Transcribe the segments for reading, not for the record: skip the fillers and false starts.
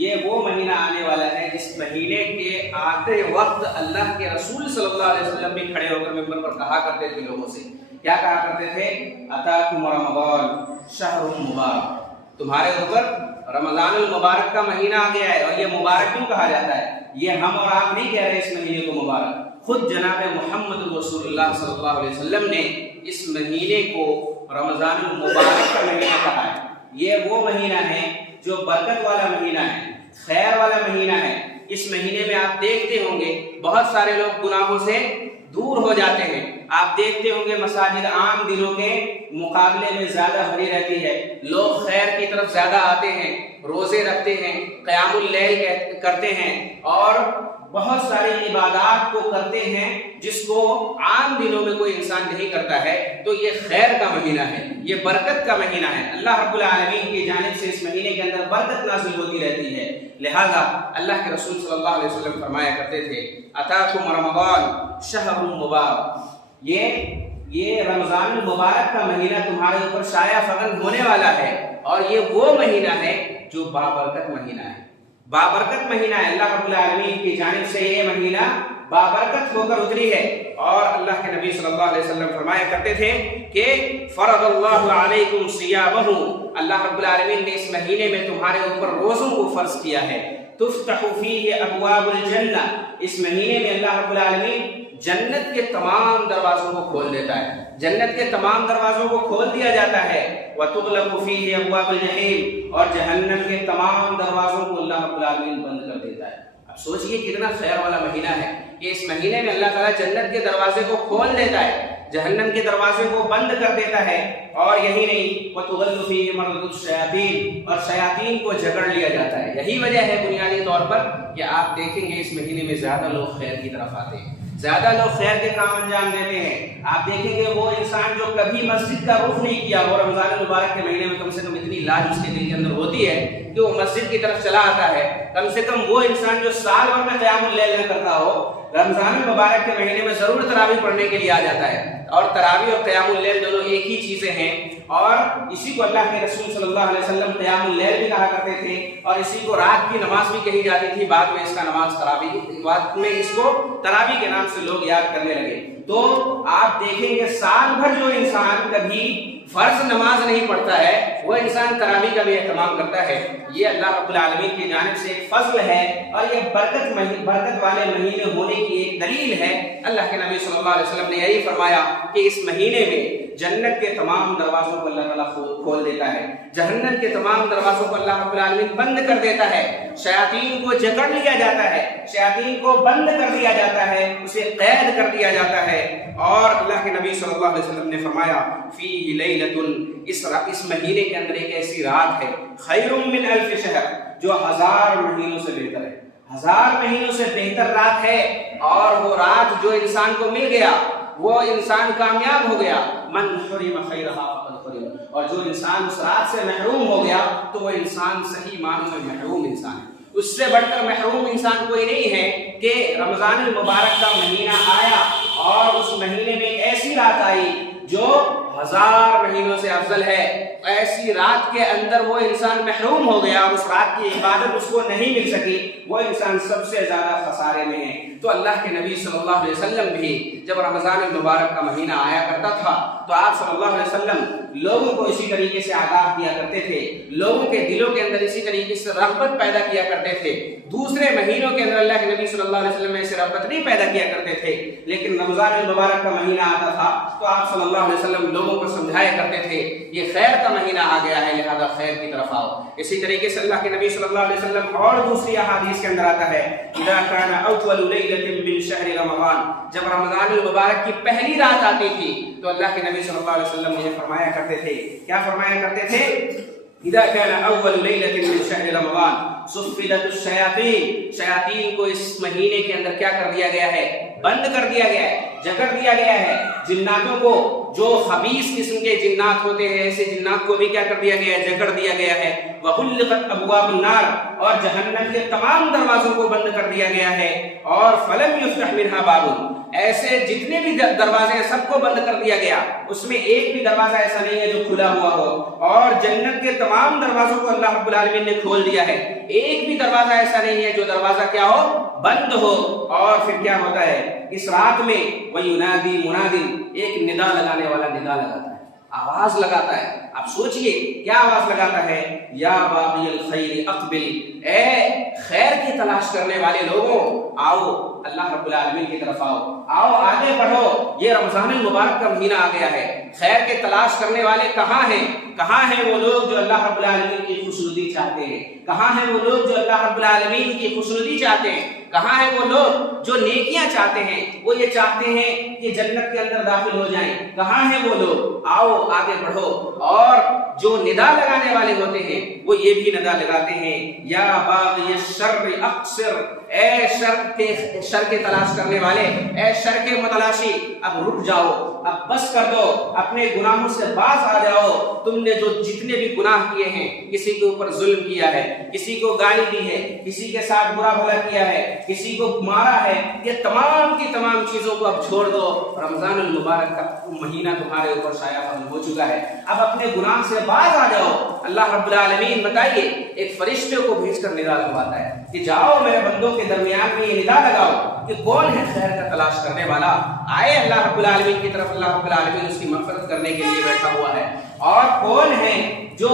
یہ وہ مہینہ آنے والا ہے جس مہینے کے آتے وقت اللہ کے رسول صلی اللہ علیہ وسلم بھی کھڑے ہو کر ممبر پر کہا کرتے تھے لوگوں سے، کیا کہا کرتے تھے؟ اتاکم رمضان شہر مبارک، تمہارے اوپر رمضان المبارک کا مہینہ آ گیا ہے۔ اور یہ مبارک کیوں کہا جاتا ہے؟ یہ ہم اور آپ نہیں کہہ رہے اس مہینے کو مبارک، خود جناب محمد رسول اللہ صلی اللہ علیہ وسلم نے اس مہینے کو رمضان المبارک کا مہینہ کہا ہے۔ یہ وہ مہینہ ہے جو برکت والا مہینہ ہے، خیر والا مہینہ ہے۔ اس مہینے میں آپ دیکھتے ہوں گے بہت سارے لوگ گناہوں سے دور ہو جاتے ہیں۔ آپ دیکھتے ہوں گے مساجد عام دنوں کے مقابلے میں زیادہ بھری رہتی ہے، لوگ خیر کی طرف زیادہ آتے ہیں، روزے رکھتے ہیں، قیام اللیل کرتے ہیں اور بہت ساری عبادات کو کرتے ہیں جس کو عام دنوں میں کوئی انسان نہیں کرتا ہے۔ تو یہ خیر کا مہینہ ہے، یہ برکت کا مہینہ ہے۔ اللہ رب العالمین کی جانب سے اس مہینے کے اندر برکت نازل ہوتی رہتی ہے۔ لہذا اللہ کے رسول صلی اللہ علیہ وسلم فرمایا کرتے تھے اتاکم رمضان شہر مبارک، یہ رمضان المبارک کا مہینہ تمہارے اوپر شائع فغن ہونے والا ہے، اور یہ وہ مہینہ ہے جو بابرکت مہینہ ہے، بابرکت مہینہ ہے۔ اللہ رب العالمین کی جانب سے یہ مہینہ بابرکت ہو کر اتری ہے۔ اور اللہ کے نبی صلی اللہ علیہ وسلم فرمایا کرتے تھے کہ فرض اللہ علیکم صیامہ، اللہ رب العالمین نے اس مہینے میں تمہارے اوپر روزوں کو فرض کیا ہے۔ تفتح فیہ ابواب الجنہ، اس مہینے میں اللہ رب العالمین جنت کے تمام دروازوں کو کھول دیتا ہے، جنت کے تمام دروازوں کو کھول دیا جاتا ہے۔ وَتُغْلَقُ فِيهِ أَبْوَابُ الْجَحِيمِ، اور جہنم کے تمام دروازوں کو اللہ رب العالمین بند کر دیتا ہے۔ اب سوچئے کتنا خیر والا مہینہ ہے کہ اس مہینے میں اللہ تعالیٰ جنت کے دروازے کو کھول دیتا ہے، جہنم کے دروازے کو بند کر دیتا ہے۔ اور یہی نہیں، وَتُغَلُّ فِيهِ مَرْضُ الشَّيَاطِينِ، اور شیاطین کو جکڑ لیا جاتا ہے۔ یہی وجہ ہے بنیادی طور پر کہ آپ دیکھیں گے اس مہینے میں زیادہ لوگ خیر کی طرف آتے ہیں، زیادہ لوگ خیر کے کام انجام دیتے ہیں۔ آپ دیکھیں گے وہ انسان جو کبھی مسجد کا رخ نہیں کیا، وہ رمضان المبارک کے مہینے میں کم سے کم اتنی لاج اس کے دل کے اندر ہوتی ہے کہ وہ مسجد کی طرف چلا آتا ہے۔ کم سے کم وہ انسان جو سال بھر میں قیام اللیل نہ کرتا ہو، رمضان المبارک کے مہینے میں ضرور تراویح پڑھنے کے لیے آ جاتا ہے۔ اور تراویح اور قیام اللیل دونوں ایک ہی چیزیں ہیں، اور اسی کو اللہ کے رسول صلی اللہ علیہ وسلم قیام اللیل بھی کہا کرتے تھے، اور اسی کو رات کی نماز بھی کہی جاتی تھی۔ بعد میں اس کا نماز تراویح، بعد میں اس کو تراویح کے نام سے لوگ یاد کرنے لگے۔ تو آپ دیکھیں گے سال بھر جو انسان کبھی فرض نماز نہیں پڑھتا ہے، وہ انسان تراویح کا بھی اہتمام کرتا ہے۔ یہ اللہ رب العالمین کی جانب سے ایک فضل ہے، اور یہ برکت والے مہینے ہونے کی ایک دلیل ہے۔ اللہ کے نبی صلی اللہ علیہ وسلم نے یہی فرمایا کہ اس مہینے میں جنت کے تمام دروازوں کو اللہ تعالیٰ کھول دیتا ہے، جہنم کے تمام دروازوں کو اللہ رب العالمین بند کر دیتا ہے، شیاطین کو جکڑ لیا جاتا ہے، شیاطین کو بند کر دیا جاتا ہے، اسے قید کر دیا جاتا ہے۔ اور اللہ کے نبی صلی اللہ علیہ وسلم نے فرمایا فیہ لیلۃ، اس مہینے کے اندر ایک ایسی رات ہے خیر من الف شہر، جو 1000 مہینوں سے بہتر ہے، 1000 مہینوں سے بہتر رات ہے۔ اور وہ رات جو انسان کو مل گیا وہ انسان کامیاب ہو گیا۔ من حرم خیرہا فقد حرم، اور جو انسان اس رات سے محروم ہو گیا تو وہ انسان صحیح معنوں میں محروم انسان ہے۔ اس سے بڑھ کر محروم انسان کوئی نہیں ہے کہ رمضان المبارک کا مہینہ آیا اور اس مہینے میں ایک ایسی رات آئی جو 1000 مہینوں سے افضل ہے۔ ایسی رات کے اندر وہ انسان محروم ہو گیا، اس رات کی عبادت اس کو نہیں مل سکی، وہ انسان سب سے زیادہ خسارے میں ہے۔ تو اللہ کے نبی صلی اللہ علیہ وسلم بھی جب رمضان المبارک کا مہینہ آیا کرتا تھا تو آپ صلی اللہ علیہ وسلم لوگوں کو اسی طریقے سے آگاہ کیا کرتے تھے، لوگوں کے دلوں کے اندر اسی طریقے سے رغبت پیدا کیا کرتے تھے۔ دوسرے مہینوں کے اندر اللہ کے نبی صلی اللہ علیہ وسلم ایسے رغبت نہیں پیدا کیا کرتے تھے، لیکن رمضان المبارک کا مہینہ آتا تھا تو آپ صلی اللہ علیہ وسلم لوگوں کو سمجھایا کرتے تھے یہ خیر کا مہینہ آ گیا ہے، لہذا خیر کی طرف آؤ۔ اسی طریقے سے اللہ کے نبی صلی اللہ علیہ وسلم اور دوسری احادیث کے اندر آتا ہے اذا كان اول ليلة من شهر رمضان، جب رمضان المبارک کی پہلی رات آتی تھی تو اللہ کے نبی صلی اللہ علیہ وسلم یہ فرمایا کرتے تھے، کیا فرمایا کرتے تھے؟ اذا كان اول ليلة من شهر رمضان صفدت الشياطين، شیاطین کو اس مہینے کے اندر کیا کر دیا گیا ہے؟ بند کر دیا گیا ہے، جکڑ دیا گیا ہے۔ جناتوں کو، جو خبیث قسم کے جنات ہوتے ہیں، ایسے جنات کو بھی کیا کر دیا گیا ہے؟ جکڑ دیا گیا ہے۔ وغلقت ابواب النار، اور جہنم کے تمام دروازوں کو بند کر دیا گیا ہے، اور فلم یفتح منہا باب، ایسے جتنے بھی دروازے ہیں سب کو بند کر دیا گیا، اس میں ایک بھی دروازہ ایسا نہیں ہے جو کھلا ہوا ہو، اور جنت کے تمام دروازوں کو اللہ رب العالمین نے کھول دیا ہے، ایک بھی دروازہ ایسا نہیں ہے جو دروازہ کیا ہو، بند ہو۔ اور پھر کیا ہوتا ہے اس رات میں، وَيُنَادِي مُنَادٍ، ایک ندا لگانے والا ندا لگاتا ہے، آواز لگاتا ہے۔ آپ سوچئے کیا آواز لگاتا ہے، یا باغی الخیر اقبل، اے خیر کی تلاش کرنے والے لوگوں آؤ، اللہ رب العالمین کی طرف آؤ آگے بڑھو، یہ رمضان المبارک کا مہینہ آ گیا ہے، خیر کے تلاش کرنے والے کہاں ہیں وہ لوگ جو اللہ رب العالمین کی خوشنودی چاہتے ہیں، کہاں ہیں وہ لوگ جو اللہ رب العالمین کی خوشنودی چاہتے ہیں، کہاں ہیں وہ لوگ جو نیکیاں چاہتے ہیں، وہ یہ چاہتے ہیں کہ جنت کے اندر داخل ہو جائیں، کہاں ہیں وہ لوگ، آؤ آگے بڑھو۔ اور جو ندا لگانے والے ہوتے ہیں وہ یہ بھی ندا لگاتے ہیں، یا باغی الشر اقصر، اے شر کے تلاش کرنے والے، اے شر کے متلاشی، اب رک جاؤ، اب بس کر دو، اپنے گناہوں سے باز آ جاؤ، تم نے جو جتنے بھی گناہ کیے ہیں، کسی کے اوپر ظلم کیا ہے، کسی کو گالی دی ہے، کسی کے ساتھ برا بھلا کیا ہے، کسی کو مارا ہے، یہ تمام کی تمام چیزوں کو اب چھوڑ دو، رمضان المبارک کا مہینہ تمہارے اوپر شائع ہو چکا ہے، اب اپنے گناہ سے باز آ جاؤ۔ اللہ رب العالمین بتائیے ایک فرشتے کو بھیج کر ندا لگواتا ہے کہ جاؤ میرے بندوں کے درمیان میں یہ ندا لگاؤ کہ کون ہے خیر کا تلاش کرنے والا، آئے اللہ رب العالمین کی طرف، اللہ رب العالمین اس کی مغفرت کرنے کے لیے بیٹھا ہوا ہے، اور کون ہے جو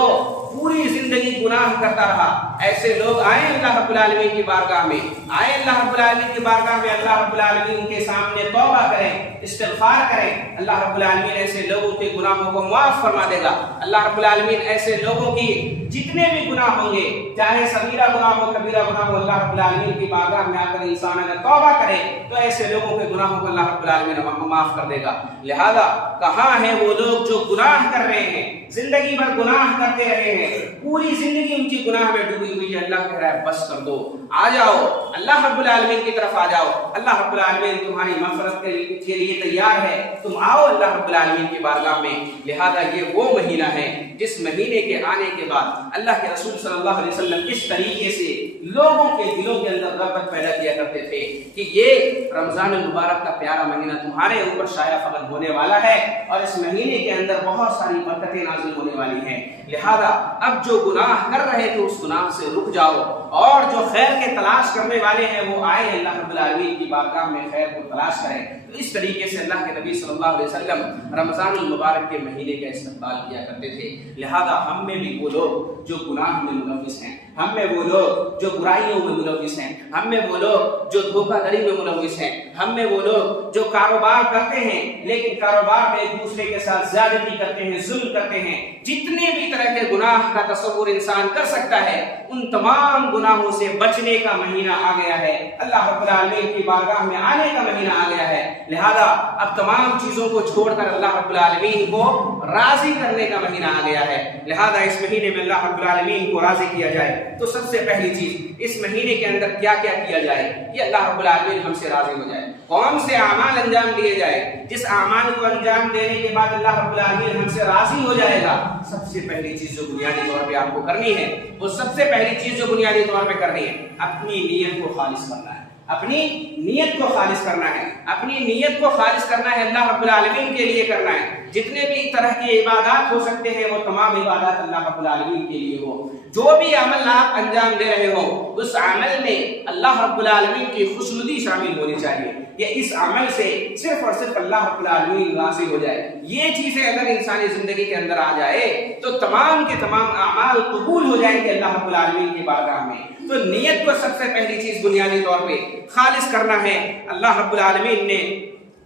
پوری زندگی گناہ کرتا رہا، ایسے لوگ آئیں اللہ رب العالمین کی بارگاہ میں، آئیں اللہ رب العالمین کی بارگاہ میں، اللہ رب العالمین کے سامنے توبہ کریں، استغفار کریں، اللہ رب العالمین ایسے لوگوں کے گناہوں کو معاف فرما دے گا۔ اللہ رب العالمین ایسے لوگوں کی جتنے بھی گناہ ہوں گے، چاہے صغیرہ گناہ ہو کبیرہ گناہ ہو، اللہ رب العالمین کی بارگاہ میں آ کر انسان اگر توبہ کرے تو ایسے لوگوں کے گناہوں کو اللہ رب العالمین معاف کر دے گا۔ لہذا کہاں ہیں وہ لوگ جو گناہ کر رہے ہیں، زندگی بھر گناہ کرتے رہے ہیں، پوری زندگی ان کی گناہ میں ڈوبی ہوئی ہے، اللہ کہہ رہا ہے بس کر دو، آ جاؤ اللہ رب العالمین کی طرف آ جاؤ، اللہ رب العالمین تمہاری مغفرت کے لیے تیار ہے، تم آؤ اللہ رب العالمین کی بارگاہ میں۔ لہذا یہ وہ مہینہ ہے جس مہینے کے آنے کے بعد اللہ کے رسول صلی اللہ علیہ وسلم اس طریقے سے لوگوں کے دلوں کے اندر رغبت پیدا کیا کرتے تھے کہ یہ رمضان المبارک کا پیارا مہینہ تمہارے اوپر شائع فقط ہونے والا ہے، اور اس مہینے کے اندر بہت ساری برکتیں نازل ہونے والی ہیں، لہذا اب جو گناہ کر رہے تھے اس گناہ سے رک جاؤ، اور جو خیر کے تلاش کرنے والے ہیں وہ آئے اللہ رب العالمین کی بارگاہ میں خیر کو تلاش کریں۔ تو اس طریقے سے اللہ کے نبی صلی اللہ علیہ وسلم رمضان المبارک کے مہینے کا استقبال کیا کرتے تھے۔ لہذا ہم میں بھی وہ لوگ جو گناہ میں ملوث ہیں، ہم میں وہ لوگ جو برائیوں میں ملوث ہیں، ہم میں وہ لوگ جو دھوکہ دڑی میں ملوث ہیں، ہم میں وہ لوگ جو کاروبار کرتے ہیں لیکن کاروبار میں ایک دوسرے کے ساتھ زیادتی کرتے ہیں، ظلم کرتے ہیں، جتنے بھی طرح کے گناہ کا تصور انسان کر سکتا ہے، ان تمام گناہوں سے بچنے کا مہینہ آ گیا ہے، اللہ رب العالمین کی بارگاہ میں آنے کا مہینہ آ گیا ہے۔ لہذا اب تمام چیزوں کو چھوڑ کر اللہ رب العالمین کو راضی کرنے کا مہینہ آ گیا ہے، لہذا اس مہینے میں اللہ رب العالمین کو راضی کیا جائے۔ تو سب سے پہلی چیز اس مہینے کے اندر کیا کیا کیا جائے کہ اللہ رب العالمین ہم سے راضی ہو جائے، کون سے اعمال انجام دیے جائے جس اعمال کو انجام دینے کے بعد اللہ رب العالمین ہم سے راضی ہو جائے گا۔ سب سے پہلی چیز جو بنیادی طور پہ آپ کو کرنی ہے، وہ سب سے پہلی چیز جو بنیادی طور پہ کرنی ہے، اپنی نیت کو خالص کرنا ہے، اپنی نیت کو خالص کرنا ہے، اپنی نیت کو خالص کرنا ہے، اللہ رب العالمین کے لیے کرنا ہے۔ جتنے بھی طرح کی عبادات ہو سکتے ہیں وہ تمام عبادات اللہ رب العالمین کے لیے ہو، جو بھی عمل آپ انجام دے رہے ہو اس عمل میں اللہ رب العالمین کی خوشنودی شامل ہونی چاہیے، کہ اس عمل سے صرف اور صرف اللہ رب العالمین راضی ہو جائے۔ یہ چیزیں اگر انسانی زندگی کے اندر آ جائے تو تمام کے تمام اعمال قبول ہو جائیں گے اللہ رب العالمین کی بارگاہ میں۔ تو نیت کو سب سے پہلی چیز بنیادی طور پہ خالص کرنا ہے۔ اللہ رب العالمین نے،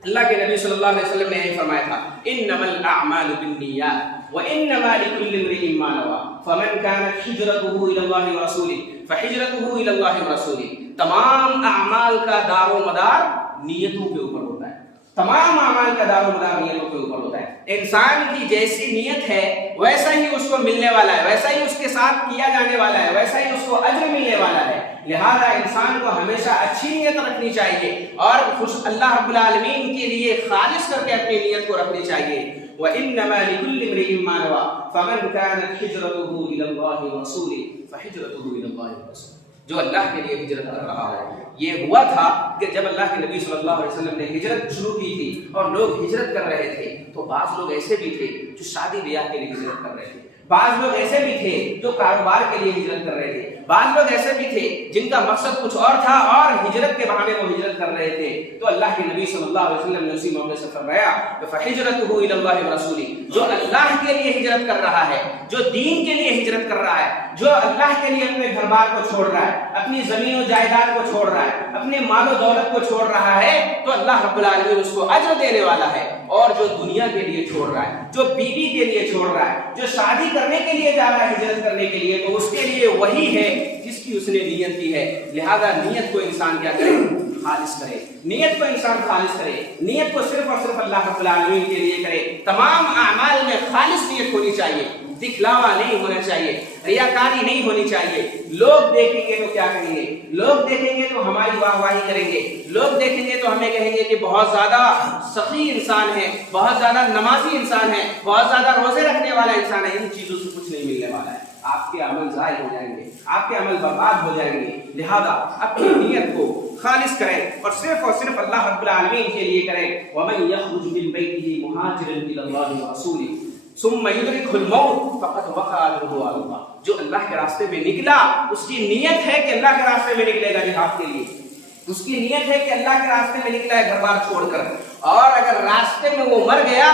اللہ کے نبی صلی اللہ علیہ وسلم نے یہ فرمایا تھا، انما الاعمال بالنیات وانما لكل امرئ ما نوى فمن كانت هجرته الى الله ورسوله فهجرته الى الله ورسوله۔ تمام اعمال کا دار و مدار نیتوں کے اوپر ہوتا ہے، تمام اعمال کا دار و مدار نیتوں کے اوپر ہوتا ہے۔ انسان کی جیسی نیت ہے ویسا ہی اس کو ملنے والا ہے، ویسا ہی اس کے ساتھ کیا جانے والا ہے، ویسا ہی اس کو اجر ملنے والا ہے۔ لہذا انسان کو ہمیشہ اچھی نیت رکھنی چاہیے اور اللہ رب العالمین کے لیے خالص کر کے اپنی نیت کو رکھنی چاہیے۔ وَإِنَّمَا لِكُلِّ امْرِئٍ مَّا نَوَىٰ فَمَن كَانَتْ هِجْرَتُهُ إِلَى اللَّهِ وَرَسُولِهِ فہجرتہ الی اللہ ورسولہ، جو اللہ کے لیے ہجرت کر رہا ہے۔ یہ ہوا تھا کہ جب اللہ کے نبی صلی اللہ علیہ وسلم نے ہجرت شروع کی تھی اور لوگ ہجرت کر رہے تھے، تو بعض لوگ ایسے بھی تھے جو شادی بیاہ کے لیے ہجرت کر رہے تھے، بعض لوگ ایسے بھی تھے جو کاروبار کے لیے ہجرت کر رہے تھے، بعض لوگ ایسے بھی تھے جن کا مقصد کچھ اور تھا اور ہجرت کے بہانے وہ ہجرت کر رہے تھے۔ تو اللہ کے نبی صلی اللہ علیہ وسلم نے اسی موقع سے فرمایا کہ فہجرتہ الی اللہ ورسولہ، جو اللہ کے لیے ہجرت کر رہا ہے، جو دین کے لیے ہجرت کر رہا ہے، جو اللہ کے لیے اپنے گھر بار کو چھوڑ رہا ہے، اپنی زمین و جائیداد کو چھوڑ رہا ہے، اپنے مال و دولت کو چھوڑ رہا ہے، تو اللہ رب العالمین اس کو اجر دینے والا ہے۔ اور جو دنیا کے لیے چھوڑ رہا ہے، جو بیوی کے لیے چھوڑ رہا ہے، جو شادی کرنے کے لیے جا رہا ہے ہجرت کرنے کے لیے، تو اس کے لیے وہی ہے جس کی اس نے نیت کی ہے۔ لہذا نیت کو انسان کیا کرے؟ خالص کرے۔ نیت کو انسان خالص کرے، نیت کو صرف اور صرف اللہ رب العالمین کے لیے کرے۔ تمام اعمال میں خالص نیت ہونی چاہیے، دکھلاوا نہیں ہونا چاہیے، ریاکاری نہیں ہونی چاہیے۔ لوگ دیکھیں گے تو کیا کہیں گے؟ لوگ دیکھیں گے تو ہماری واہ واہی کریں گے، لوگ دیکھیں گے تو ہمیں کہیں گے کہ بہت زیادہ سخی انسان ہے، بہت زیادہ نمازی انسان ہے، بہت زیادہ روزے رکھنے والا انسان ہے۔ ان چیزوں سے کچھ نہیں ملنے والا ہے، آپ کے عمل ضائع ہو جائیں گے، آپ کے عمل برباد ہو جائیں گے۔ لہذا اپنی نیت کو خالص کریں اور صرف اللہ رب العالمین کے لیے کریں۔ وَمَن يَخْرُجْ مِن بَيْتِهِ مُهَاجِرًا إِلَى اللَّهِ وَرَسُولِهِ ثُمَّ يُدْرِكْهُ الْمَوْتُ فَقَدْ وَقَعَ أَجْرُهُ عَلَى اللَّهِ، جو اللہ کے راستے میں نکلا، اس کی نیت ہے کہ اللہ کے راستے میں نکلے گا جہاد کے لیے، اس کی نیت ہے کہ اللہ کے راستے میں نکلا ہے گھر بار چھوڑ کر، اور اگر راستے میں وہ مر گیا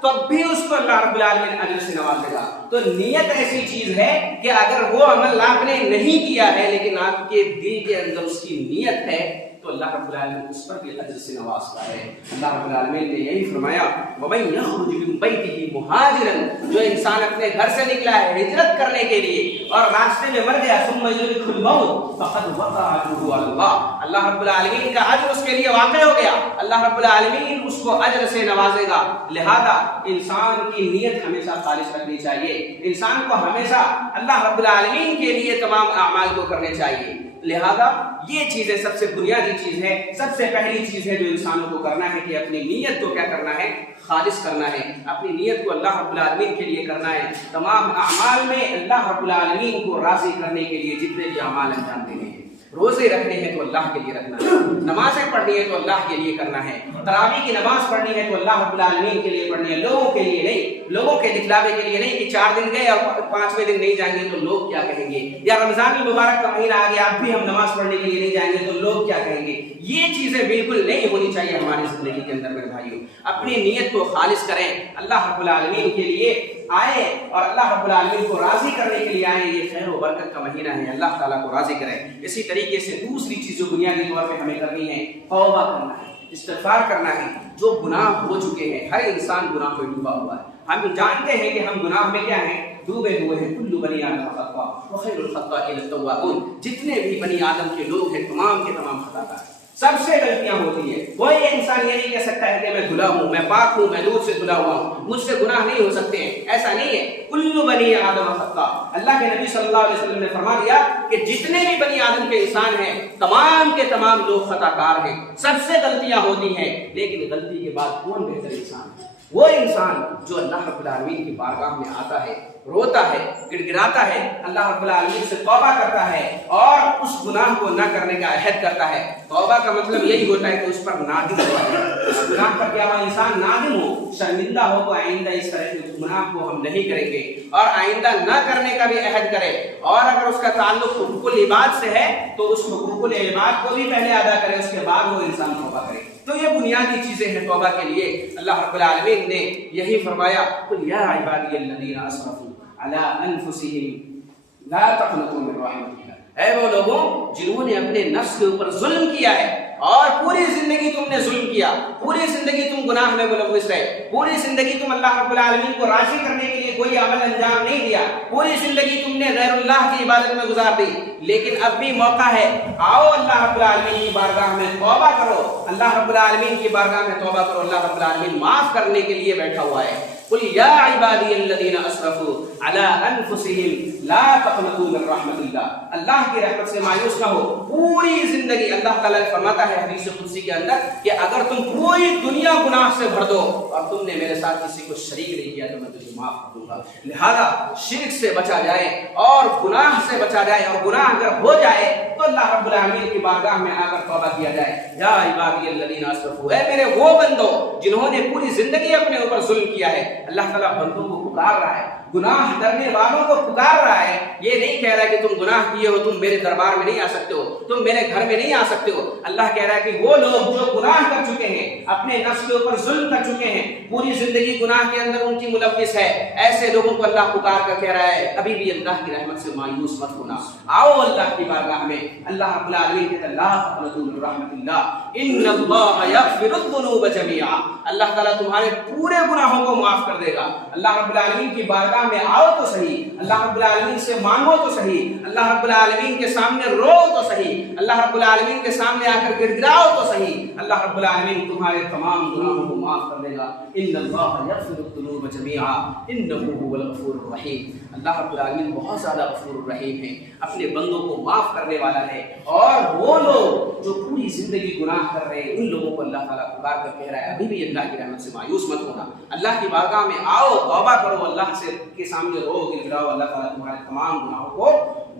تو اب بھی اس کو اللہ رب العالمین اجر سے نوازے گا۔ تو نیت ایسی چیز ہے کہ اگر وہ عمل آپ نے نہیں کیا ہے لیکن آپ کے دل کے اندر اس کی نیت ہے تو اللہ رب العالمین اس پر بھی اجر سے نوازتا ہے۔ اللہ رب العالمین نے یہی فرمایا وَمَن يَخْرُجْ مِن بَيْتِهِ مُهَاجِرًا، جو انسان اپنے گھر سے نکلا ہے ہجرت کرنے کے لیے اور راستے میں مر گیا، ثُمَّ يُدْرِكْهُ الْمَوْتُ فَقَدْ وَقَعَ أَجْرُهُ عَلَى اللَّهِ، اللہ رب العالمین کا اجر اس کے لیے واقع ہو گیا، اللہ رب العالمین اس کو اجر سے نوازے گا۔ لہذا انسان کی نیت ہمیشہ خالص رکھنی چاہیے، انسان کو ہمیشہ اللہ رب العالمین کے لیے تمام اعمال کو کرنے چاہیے۔ لہذا یہ چیزیں سب سے بنیادی چیز ہے، سب سے پہلی چیز ہے جو انسانوں کو کرنا ہے کہ اپنی نیت کو کیا کرنا ہے؟ خالص کرنا ہے، اپنی نیت کو اللہ رب العالمین کے لیے کرنا ہے۔ تمام اعمال میں اللہ رب العالمین کو راضی کرنے کے لیے جتنے بھی اعمال انجام دینے ہیں، روزے رکھنے ہیں تو اللہ کے لیے رکھنا ہے، نمازیں پڑھنی ہے تو اللہ کے لیے کرنا ہے، تراویح کی نماز پڑھنی ہے تو اللہ رب العالمین کے لیے پڑھنی ہے، لوگوں کے لیے نہیں، لوگوں کے دکھلاوے کے لیے نہیں کہ 4 دن گئے اور 5ویں دن نہیں جائیں گے تو لوگ کیا کہیں گے، یا رمضان المبارک کا مہینہ آ گیا اب بھی ہم نماز پڑھنے کے لیے نہیں جائیں گے تو لوگ کیا کہیں گے۔ یہ چیزیں بالکل نہیں ہونی چاہیے ہماری زندگی کے اندر میرے بھائیوں۔ اپنی نیت کو خالص کریں، اللہ رب العالمین کے لیے آئے اور اللہ رب العالمین کو راضی کرنے کے لیے آئے، یہ خیر و برکت کا مہینہ ہے، اللہ تعالیٰ کو راضی کریں۔ اسی طریقے سے دوسری چیز جو بنیادی طور پہ ہمیں کرنی ہے، توبہ کرنا ہے، استغفار کرنا ہے۔ جو گناہ ہو چکے ہیں، ہر انسان گناہ میں ڈوبا ہوا ہے، ہم جانتے ہیں کہ ہم گناہ میں کیا ہیں؟ ڈوبے ہوئے ہیں۔ کل بنی آدم خطاء وخیر الخطائین التوابون، جتنے بھی بنی آدم کے لوگ ہیں تمام کے تمام خطا کار، سب سے غلطیاں ہوتی ہیں۔ کوئی انسان یہ نہیں کہہ سکتا ہے کہ میں دھلا ہوں، میں پاک ہوں، میں نور سے دھلا ہوا ہوں، مجھ سے گناہ نہیں ہو سکتے ہیں، ایسا نہیں ہے۔ کل بنی آدم خطاء، اللہ کے نبی صلی اللہ علیہ وسلم نے فرما دیا کہ جتنے بھی بنی آدم کے انسان ہیں تمام کے تمام لوگ خطا کار ہیں، سب سے غلطیاں ہوتی ہیں، لیکن غلطی کے بعد کون بہتر انسان ہے؟ وہ انسان جو اللہ رب العالمین کی بارگاہ میں آتا ہے، روتا ہے، گڑ گڑاتا ہے، اللہ رب العالمین سے توبہ کرتا ہے اور اس گناہ کو نہ کرنے کا عہد کرتا ہے۔ توبہ کا مطلب یہی ہوتا ہے کہ اس پر نادم ہوا ہے، اس گناہ پر کیا ہوا انسان نادم ہو، شرمندہ ہو تو آئندہ اس طرح کے گناہ کو ہم نہیں کریں گے اور آئندہ نہ کرنے کا بھی عہد کرے، اور اگر اس کا تعلق حقوق العباد سے ہے تو اس حقوق العباد کو بھی پہلے ادا کرے، اس کے بعد وہ انسان توبہ کرے۔ تو یہ بنیادی چیزیں ہیں توبہ کے لیے۔ اللہ رب العالمین نے یہی فرمایا قل یا عبادی الذین اسرفوا علی انفسہم لا تقنطوا من رحمۃ اللہ، اے وہ لوگوں جنہوں نے اپنے نفس کے اوپر ظلم کیا ہے اور پوری زندگی تم نے ظلم کیا، پوری زندگی تم گناہ میں ملوث رہے، پوری زندگی تم اللہ رب العالمین کو راضی کرنے کے لیے کوئی عمل انجام نہیں دیا، پوری زندگی تم نے غیر اللہ کی عبادت میں گزار دی، لیکن اب بھی موقع ہے، آؤ اللہ رب العالمین کی بارگاہ میں توبہ کرو، اللہ رب العالمین کی بارگاہ میں توبہ کرو، اللہ رب العالمین معاف کرنے کے لیے بیٹھا ہوا ہے۔ قل یا عبادی الذین اسرفوا علی انفسہم لا تقنطوا من رحمت اللہ، اللہ کی رحمت سے مایوس نہ ہو۔ پوری زندگی اللہ تعالیٰ نے فرماتا ہے حدیث قدسی کے اندر کہ اگر تم پوری دنیا گناہ سے بھر دو اور تم نے میرے ساتھ کسی کو شریک نہیں کیا تو میں تجھے معاف کر دوں گا۔ لہذا شرک سے بچا جائے اور گناہ سے بچا جائے، اور گناہ اگر ہو جائے تو اللہ رب العالمین کی بارگاہ میں آ کر توبہ کیا جائے۔ یا عبادی الذین اسرفوا، اے میرے وہ بندو جنہوں نے پوری زندگی اپنے اوپر ظلم کیا ہے۔ اللہ تعالیٰ بندوں کو پکار رہا ہے، گناہ کرنے والوں کو پکار رہا ہے، یہ نہیں کہہ رہا ہے کہ تم گناہ کیے ہو تم میرے دربار میں نہیں آ سکتے ہو، تم میرے گھر میں نہیں آ سکتے ہو۔ اللہ کہہ رہا ہے کہ وہ لوگ جو گناہ کر چکے ہیں، اپنے نفس کے اوپر ظلم کر چکے ہیں، پوری زندگی گناہ کے اندر ان کی ملوث ہے، ایسے لوگوں کو اللہ پکار کر کہہ رہا ہے ابھی بھی اللہ کی رحمت سے مایوس مت ہونا، آؤ اللہ کی بارگاہ میں۔ اللہ رب العالمین کہتا ہے لا تقنطوا من رحمت اللہ ان اللہ یغفر الذنوب جميعا، اللہ تعالیٰ تمہارے پورے گناہوں کو معاف کر دے گا۔ اللہ رب العالمین کی بارگاہ میں آؤ تو صحیح، اللہ رب العالمین سے مانگو تو صحیح، اللہ رب العالمین کے سامنے رو تو صحیح، اللہ رب العالمین کے سامنے آ کر گڑ گڑاؤ تو صحیح، اللہ رب العالمین تمہارے تمام گناہوں کو معاف کر دے گا۔ ان اللہ یغفر الذنوب جميعا انہ هو الغفور الرحیم، اللہ رب العالمین بہت زیادہ غفور الرحیم ہے، اپنے بندوں کو معاف کرنے والا ہے۔ اور وہ لوگ جو پوری زندگی گناہ کر رہے ہیں ان لوگوں کو اللہ تعالیٰ پکار کر کہہ رہا ہے ابھی بھی اللہ کی رحمت سے مایوس مت ہونا، اللہ کی بارگاہ میں آؤ، توبہ کرو، اللہ سے کے سامنے رو گڑاؤ، اللہ تعالیٰ تمہارے تمام گناہوں کو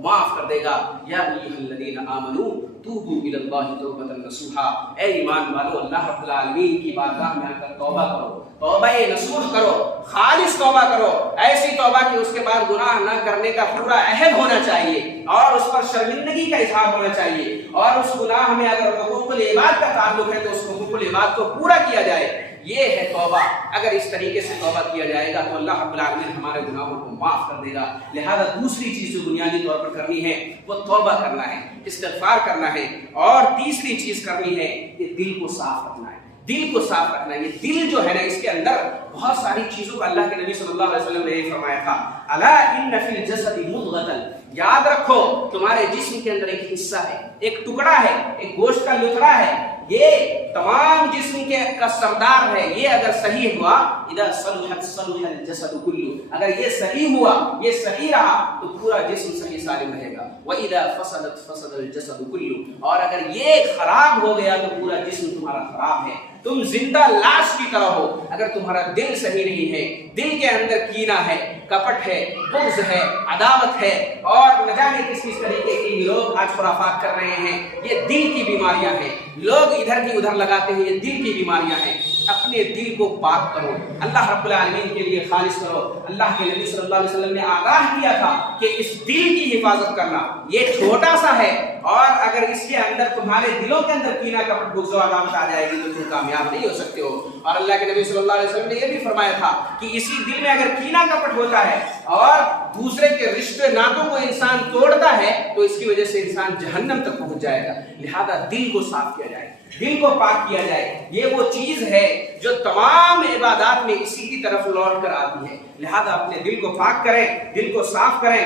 معاف کر دے گا۔ یا ایھا الذین آمنوا توبوا الی اللہ توبۃ نصوحا، اے ایمان والو اللہ رب العالمین کی بارگاہ میں آ کر توبہ کرو، توبہ نصوح کرو، خالص توبہ کرو، ایسی توبہ کہ اس کے بعد گناہ نہ کرنے کا پورا عہد ہونا چاہیے اور اس پر شرمندگی کا اظہار ہونا چاہیے، اور اس گناہ میں اگر حقوق العباد کا تعلق ہے تو اس حقوق العباد کو پورا کیا جائے، یہ ہے توبہ۔ اگر اس طریقے سے توبہ کیا جائے گا تو اللہ رب العالمین ہمارے گناہوں کو معاف کر دے گا۔ لہذا دوسری چیز جو بنیادی طور پر کرنی ہے وہ توبہ کرنا ہے، استغفار کرنا ہے، اور تیسری چیز کرنی ہے کہ دل کو صاف رکھنا ہے، دل کو صاف رکھنا ہے۔ یہ دل جو ہے نا اس کے اندر بہت ساری چیزوں کا اللہ کے نبی صلی اللہ علیہ وسلم نے یہ فرمایا تھا، الا ان فی الجسد مضغۃ، یاد رکھو تمہارے جسم کے اندر ایک حصہ ہے، ایک ٹکڑا ہے، ایک گوشت کا لتڑا ہے، یہ تمام جسم کے کا سردار ہے، یہ اگر صحیح ہوا اذا صلحت صلح الجسد كله، اگر یہ صحیح ہوا، یہ صحیح رہا تو پورا جسم صحیح سالم رہے گا، واذا فسدت فسد الجسد كله، اور اگر یہ خراب ہو گیا تو پورا جسم تمہارا خراب ہے، تم زندہ لاش کی طرح ہو۔ اگر تمہارا دل صحیح نہیں ہے، دل کے اندر کینہ ہے، کپٹ ہے، بغض ہے، عداوت ہے، اور نہ جانے کس کس طریقے کی لوگ آج خرافات کر رہے ہیں، یہ دل کی بیماریاں ہیں، لوگ ادھر کی ادھر لگاتے ہیں، یہ دل کی بیماریاں ہیں۔ اپنے دل کو پاک کرو، اللہ رب العالمین کے لیے خالص کرو۔ اللہ کے نبی صلی اللہ علیہ وسلم نے آگاہ کیا تھا کہ اس دل کی حفاظت کرنا یہ چھوٹا سا ہے، اور اگر اس کے اندر تمہارے دلوں کے اندر کینہ کپٹ بغض و عداوت آ جائے گی تو تم کامیاب نہیں ہو سکتے ہو۔ اور اللہ کے نبی صلی اللہ علیہ وسلم نے یہ بھی فرمایا تھا کہ اسی دل میں اگر کینہ کپٹ ہوتا ہے اور دوسرے کے رشتے ناتوں کو انسان توڑتا ہے تو اس کی وجہ سے انسان جہنم تک پہنچ جائے گا۔ لہذا دل کو صاف کیا جائے، دل کو پاک کیا جائے، یہ وہ چیز ہے جو تمام عبادات میں اسی کی طرف لوٹ کر آتی ہے۔ لہذا اپنے دل کو پاک کریں، دل کو صاف کریں،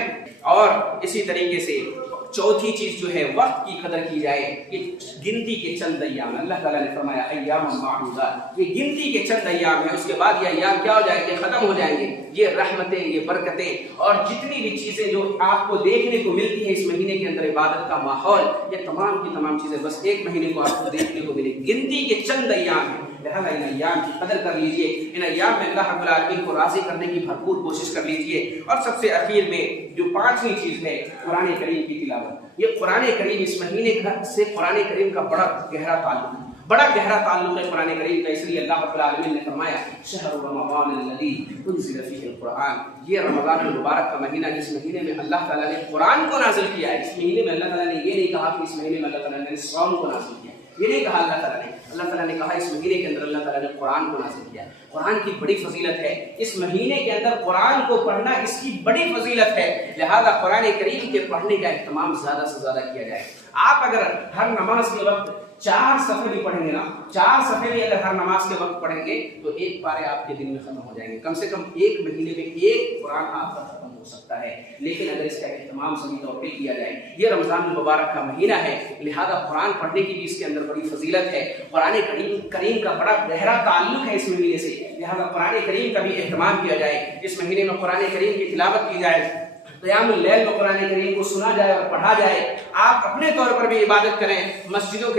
اور اسی طریقے سے چوتھی چیز جو ہے وقت کی قدر کی جائے۔ یہ گنتی کے چند ایام، اللہ تعالیٰ نے فرمایا ایام معدودات، یہ گنتی کے چند ایام ہیں، اس کے بعد یہ ایام کیا ہو جائیں گے؟ ختم ہو جائیں گے۔ یہ رحمتیں، یہ برکتیں اور جتنی بھی چیزیں جو آپ کو دیکھنے کو ملتی ہیں اس مہینے کے اندر، عبادت کا ماحول، یہ تمام کی تمام چیزیں بس ایک مہینے کو آپ کو دیکھنے کو ملے، گنتی کے چند ایام ہیں۔ لہذا ان ایام کی قدر کر لیجئے، ان ایام میں اللہ رب العالمین کو راضی کرنے کی بھرپور کوشش کر لیجئے۔ اور سب سے اخیر میں جو پانچویں چیز ہے قرآن کریم کی تلاوت۔ یہ قرآن کریم اس مہینے سے قرآن کریم کا بڑا گہرا تعلق ہے، بڑا گہرا تعلق ہے قرآن کریم کا، اس لیے اللہ رب العالمین نے فرمایا شہر رمضان الذی انزل فیہ القرآن، یہ رمضان المبارک کا مہینہ جس مہینے میں اللہ تعالیٰ نے قرآن کو نازل کیا ہے۔ اس مہینے میں اللہ تعالیٰ نے یہ نہیں کہا کہ اس مہینے میں اللہ تعالیٰ نے صوم کو نازل کیا، یہ نہیں کہا اللہ تعالیٰ نے، اللہ تعالیٰ نے کہا اس مہینے کے اندر اللہ تعالیٰ نے قرآن کو نازل کیا۔ قرآن کی بڑی فضیلت ہے، اس مہینے کے اندر قرآن کو پڑھنا اس کی بڑی فضیلت ہے، لہذا قرآن کریم کے پڑھنے کا اہتمام زیادہ سے زیادہ کیا جائے۔ آپ اگر ہر نماز کے وقت 4 صفحے بھی پڑھیں گے نا، 4 صفحے بھی اگر ہر نماز کے وقت پڑھیں گے تو ایک پارے آپ کے دن میں ختم ہو جائیں گے، کم سے کم ایک مہینے میں ایک قرآن آپ کا ختم ہو سکتا ہے، لیکن اگر اس کا اہتمام صحیح طور پہ کیا جائے، یہ رمضان المبارک کا مہینہ ہے، لہذا قرآن پڑھنے کی بھی اس کے اندر بڑی فضیلت ہے، قرآن کریم کا بڑا گہرا تعلق ہے اس مہینے سے، لہذا قرآن کریم کا بھی اہتمام کیا جائے، اس مہینے میں قرآن کریم کی تلاوت کی جائے، قیام اللیل میں قرآن کریم کو سنا جائے اور پڑھا جائے، آپ اپنے طور پر بھی عبادت کریں، مسجدوں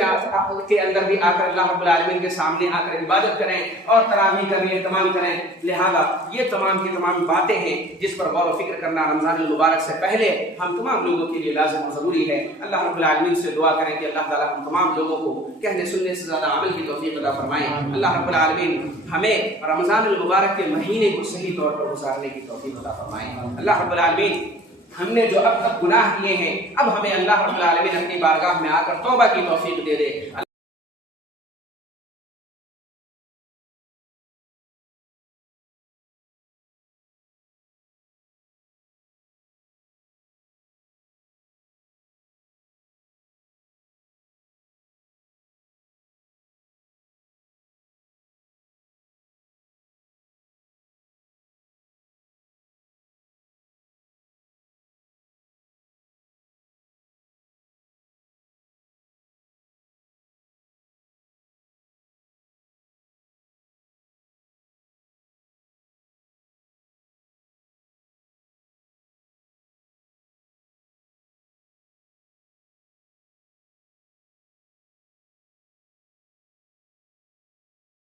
کے اندر بھی آ کر اللہ رب العالمین کے سامنے آ کر عبادت کریں اور تراویح کا بھی اہتمام کریں، لہذا یہ تمام کی تمام باتیں ہیں جس پر غور و فکر کرنا رمضان المبارک سے پہلے ہم تمام لوگوں کے لیے لازم اور ضروری ہے۔ اللہ رب العالمین سے دعا کریں کہ اللہ تعالیٰ ہم تمام لوگوں کو کہنے سننے سے زیادہ عمل کی توفیق عطا فرمائیں، اللہ رب العالمین ہمیں رمضان المبارک کے مہینے کو صحیح طور پر گزارنے کی توفیق عطا فرمائیں، اللہ رب العالمین ہم نے جو اب تک گناہ کیے ہیں اب ہمیں اللہ رب العالمین اپنی بارگاہ میں آ کر توبہ کی توفیق دے دے۔